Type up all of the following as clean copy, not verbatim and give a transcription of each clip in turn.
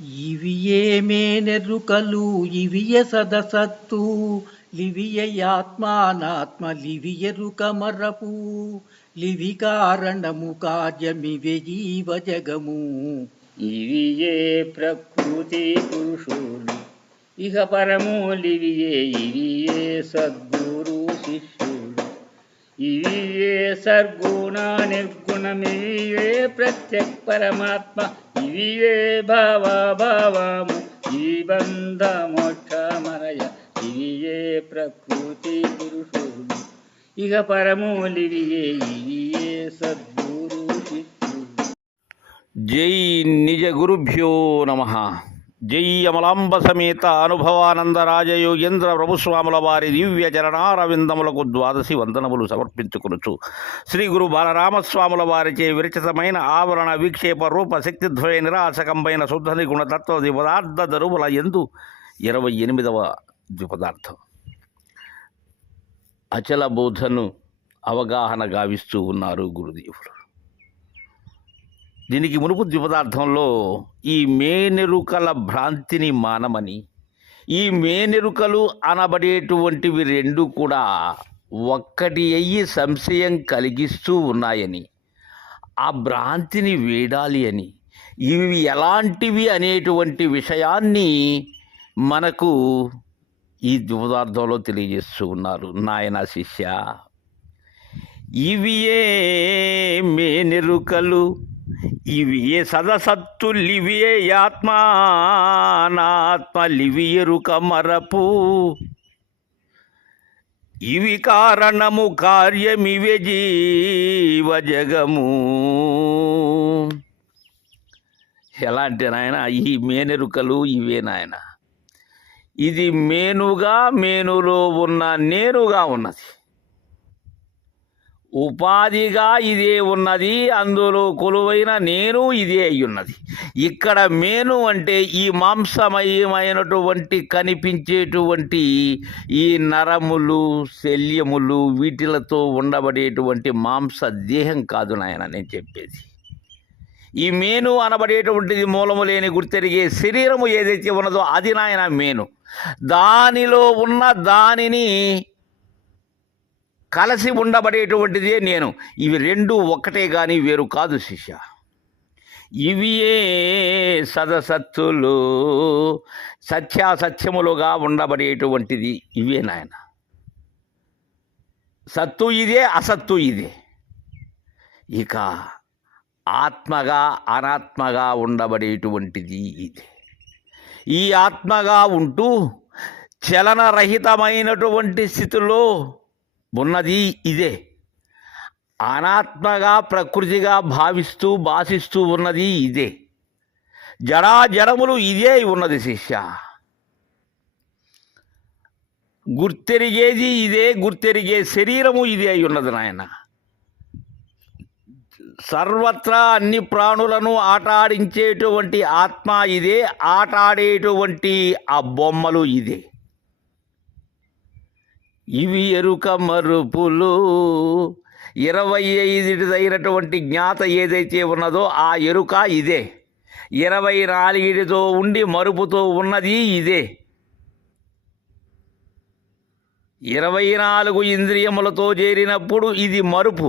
ఇవియే మేనెరుకలు ఇవియ సదసత్తు లివియయాత్మానాత్మ లివియరుక మరపు లివి కారణము కార్యమివే జీవ జగము. ఇవియే ప్రకృతి పురుషులు ఇహ పరము లివియే ఇవియే సద్గురు శిష్యులు ఇవియే సర్గుణ నిర్గుణమివే ప్రత్యక్ పరమాత్మ ఇవియే భావము ఈ బంధ మోక్షమనయ ఇవియే ప్రకృతి పురుషులు ఇహ పరము లివియే ఇవియే సద్గురు శిష్యులు. జై నిజ గురుభ్యో నమ. జై అమలాంబ సమేత అనుభవానంద రాజయోగేంద్ర ప్రభుస్వాముల వారి దివ్య చరణారవిందములకు ద్వాదశి వందనములు సమర్పించుకొనుచు శ్రీ గురు బాలరామస్వాముల వారిచే విరచితమైన ఆవరణ విక్షేప రూప శక్తిద్వయ నిరాశకంపైన శుద్ధ గుణతత్వ ద్విపదార్థ దరువుల ఎందు 28వ ద్విపదార్థం అచల బోధను అవగాహన గావిస్తూ ఉన్నారు గురుదేవులు. దీనికి మునుపు ద్విపదార్థంలో ఈ మేనెరుకల భ్రాంతిని మానమని, ఈ మేనెరుకలు అనబడేటువంటివి రెండు కూడా ఒక్కటి అయ్యి సంశయం కలిగిస్తూ ఉన్నాయని, ఆ భ్రాంతిని వేడాలి అని, ఇవి ఎలాంటివి అనేటువంటి విషయాన్ని మనకు ఈ ద్విపదార్థంలో తెలియజేస్తూ ఉన్నారు. నాయన శిష్య, ఇవియే మేనెరుకలు ఇవియే సదసత్తు లివియే ఆత్మానాత్మ లివియరుక మరపు ఇవి కారణము కార్యమివే జీవ జగము. ఎలా అంటే నాయన, ఈ మేనెరుకలు ఇవే నాయన. ఇది మేనుగా మేనులో ఉన్న నేనుగా ఉన్నది, ఉపాధిగా ఇదే ఉన్నది, అందులో కొలువైన నేను ఇదే అయ్యున్నది. ఇక్కడ మేను అంటే ఈ మాంసమయమైనటువంటి కనిపించేటువంటి ఈ నరములు శల్యములు వీటిలతో ఉండబడేటువంటి మాంస దేహం కాదు నాయన నేను చెప్పేది. ఈ మేను అనబడేటువంటిది మూలము లేని గుర్తెరిగే శరీరము ఏదైతే ఉన్నదో అది నాయన మేను. దానిలో ఉన్న దానిని కలిసి ఉండబడేటువంటిదే నేను. ఇవి రెండు ఒక్కటే కానీ వేరు కాదు శిష్య. ఇవియే సదసత్తులు సత్యాసత్యములుగా ఉండబడేటువంటిది ఇవే నాయన. సత్తు ఇదే, అసత్తు ఇదే. ఇక ఆత్మగా అనాత్మగా ఉండబడేటువంటిది ఇదే. ఈ ఆత్మగా ఉంటూ చలనరహితమైనటువంటి స్థితిలో ఉన్నది ఇదే. అనాత్మగా ప్రకృతిగా భాసిస్తూ ఉన్నది ఇదే. జడములు ఇదే ఉన్నది శిష్య. గుర్తెరిగేది ఇదే, గుర్తెరిగే శరీరము ఇదే అయి ఉన్నది నాయన. సర్వత్రా అన్ని ప్రాణులను ఆటాడించేటువంటి ఆత్మ ఇదే, ఆటాడేటువంటి ఆ బొమ్మలు ఇదే. ఇవి ఎరుక మరుపులు 25 జ్ఞాత ఏదైతే ఉన్నదో ఆ ఎరుక ఇదే. 24 ఉండి మరుపుతో ఉన్నది ఇదే. 24 ఇంద్రియములతో చేరినప్పుడు ఇది మరుపు,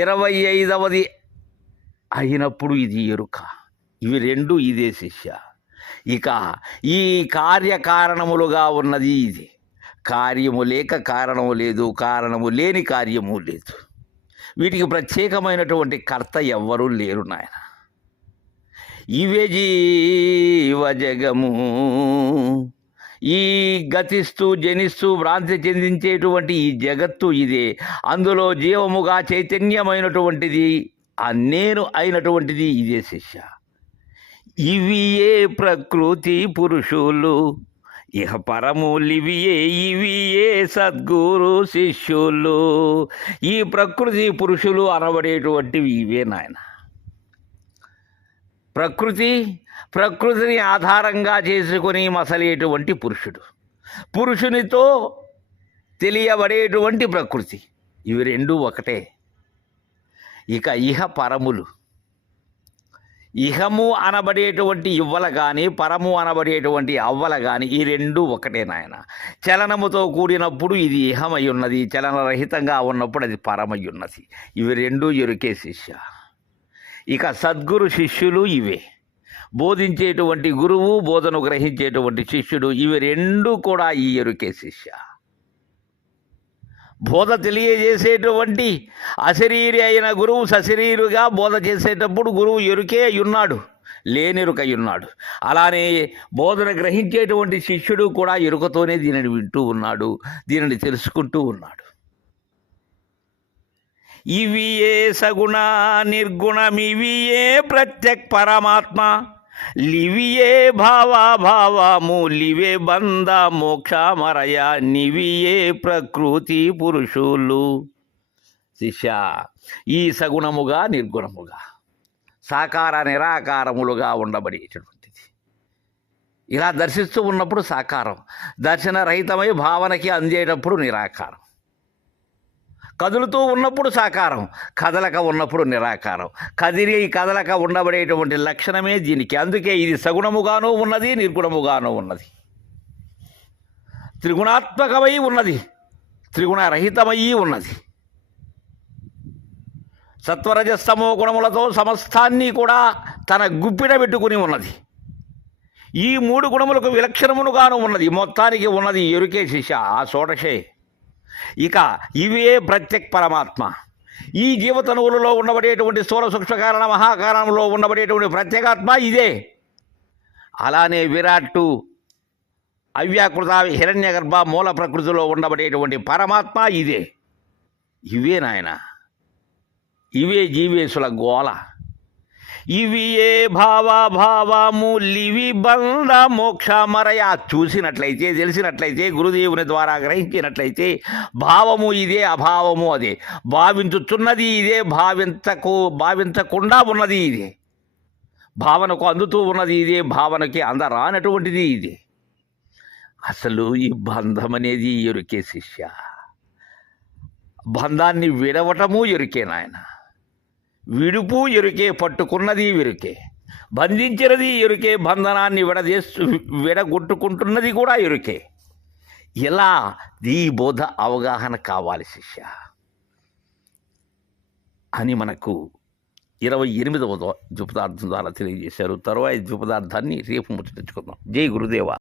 25వది అయినప్పుడు ఇది ఎరుక. ఇవి రెండు ఇదే శిష్య. ఇక ఈ కార్యకారణములుగా ఉన్నది ఇది. కార్యము లేక కారణము లేదు, కారణము లేని కార్యము లేదు. వీటికి ప్రత్యేకమైనటువంటి కర్త ఎవ్వరూ లేరు నాయన. ఇవే జీవ జగము. ఈ గతిస్తూ జనిస్తూ భ్రాంతి చెందించేటువంటి ఈ జగత్తు ఇదే. అందులో జీవముగా చైతన్యమైనటువంటిది ఆ నేను అయినటువంటిది ఇదే శిష్య. ఇవియే ప్రకృతి పురుషులు ఇహ పరములివియే ఇవియే సద్గురు శిష్యులు. ఈ ప్రకృతి పురుషులు అనబడేటువంటివి ఇవే నాయన. ప్రకృతిని ఆధారంగా చేసుకొని మసలేటువంటి పురుషుడు, పురుషునితో తెలియబడేటువంటి ప్రకృతి, ఇవి రెండు ఒకటే. ఇక ఇహ పరములు, ఇహము అనబడేటువంటి ఇవ్వల కానీ పరము అనబడేటువంటి అవ్వల కానీ ఈ రెండు ఒకటే నాయన. చలనముతో కూడినప్పుడు ఇది ఇహమై ఉన్నది, చలనరహితంగా ఉన్నప్పుడు అది పరమై ఉన్నది. ఇవి రెండు ఎరుకే శిష్య. ఇక సద్గురు శిష్యులు ఇవే. బోధించేటువంటి గురువు, బోధను గ్రహించేటువంటి శిష్యుడు, ఇవి రెండు కూడా ఈ ఎరుకే శిష్య. బోధ తెలియజేసేటువంటి అశరీరి అయిన గురువు సశరీరుగా బోధ చేసేటప్పుడు గురువు ఎరుకే అయ్యున్నాడు, లేనెరుకయ్యున్నాడు. అలానే బోధన గ్రహించేటువంటి శిష్యుడు కూడా ఎరుకతోనే దీనిని వింటూ ఉన్నాడు, దీనిని తెలుసుకుంటూ ఉన్నాడు. ఇవి ఏ సగుణ నిర్గుణమివియే ప్రత్యక్ పరమాత్మ, లివియే భావాభావము లివే బంధ మోక్షమరయ, నివియే ప్రకృతి పురుషులు. శిష్య, ఈ సగుణముగా నిర్గుణముగా సాకార నిరాకారములుగా ఉండబడేటటువంటిది. ఇలా దర్శిస్తూ ఉన్నప్పుడు సాకారం, దర్శనరహితమై భావనకి అందేటప్పుడు నిరాకారం. కదులుతూ ఉన్నప్పుడు సాకారం, కదలక ఉన్నప్పుడు నిరాకారం. కదలక ఉండబడేటువంటి లక్షణమే దీనికి. అందుకే ఇది సగుణముగానూ ఉన్నది, నిర్గుణముగానూ ఉన్నది, త్రిగుణాత్మకమై ఉన్నది, త్రిగుణరహితమై ఉన్నది. సత్వరజస్తమో గుణములతో సమస్తాన్ని కూడా తన గుప్పిట పెట్టుకుని ఉన్నది. ఈ మూడు గుణములకు విలక్షణమునుగాను ఉన్నది. మొత్తానికి ఉన్నది ఎరుకే శిష్య, ఆ షోడశే. ఇక ఇవే ప్రత్యక్ పరమాత్మ. ఈ జీవతనువులలో ఉండబడేటువంటి స్థూల సూక్ష్మకారణ మహాకారణంలో ఉండబడేటువంటి ప్రత్యేగాత్మ ఇదే. అలానే విరాట్టు, అవ్యాకృత, హిరణ్యగర్భ, మూల ప్రకృతిలో ఉండబడేటువంటి పరమాత్మ ఇదే. ఇవే నాయన, ఇవే జీవేశుల గోల. ఇవి ఏ భావాభావము లివి బంధ మోక్షమరయ. చూసినట్లయితే, తెలిసినట్లయితే, గురుదేవుని ద్వారా గ్రహించినట్లయితే భావము ఇదే, అభావము అదే. భావించుతున్నది ఇదే, భావించకుండా ఉన్నది ఇదే. భావనకు అందుతూ ఉన్నది ఇదే, భావనకి అందరానటువంటిది ఇదే. అసలు ఈ బంధం అనేది ఎరుకే శిష్య. బంధాన్ని విడవటము ఎరుకే నాయన. విడుపు ఎరుకే, పట్టుకున్నది ఎరుకే, బంధించినది ఎరుకే, బంధనాన్ని విడగొట్టుకుంటున్నది కూడా ఎరుకే. ఇలా ఈ బోధ అవగాహన కావాలి శిష్య అని మనకు 28వ ద్విపదార్థం ద్వారా తెలియజేశారు. తరువాయి ద్విపదార్థాన్ని రేపు ముచ్చటించుకుందాం. జై గురుదేవ.